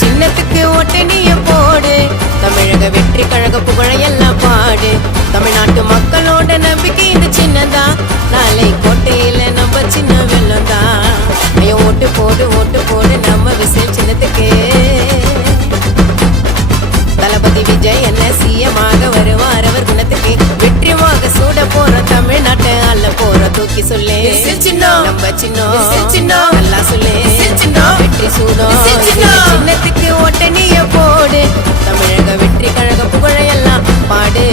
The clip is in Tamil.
சின்னத்துக்கு ஓட்டு நீய போடு. தமிழக வெற்றி கழக புகழையெல்லாம் பாடு. தமிழ்நாட்டு மக்களோட நம்பிக்கை இந்த சின்னதான். நாளை கோட்டையில நம்ம சின்ன வெள்ளம் தான். ஐயோ ஓட்டு போடு நம்ம விசில் சின்னத்துக்கு. தளபதி விஜய் என்ன சிஎமாக வருவார் அவர் குணத்துக்கு. வெற்றியாக சூட போற தமிழ்நாட்டை அல்ல போற தூக்கி சொல்லு. நம்ம சின்னம் நல்லா சொல்லு. வெற்றி சூடும் சின்னத்துக்கு ஓட்ட நீய போடு. தமிழக வெற்றி கழக புகழையெல்லாம் பாடு.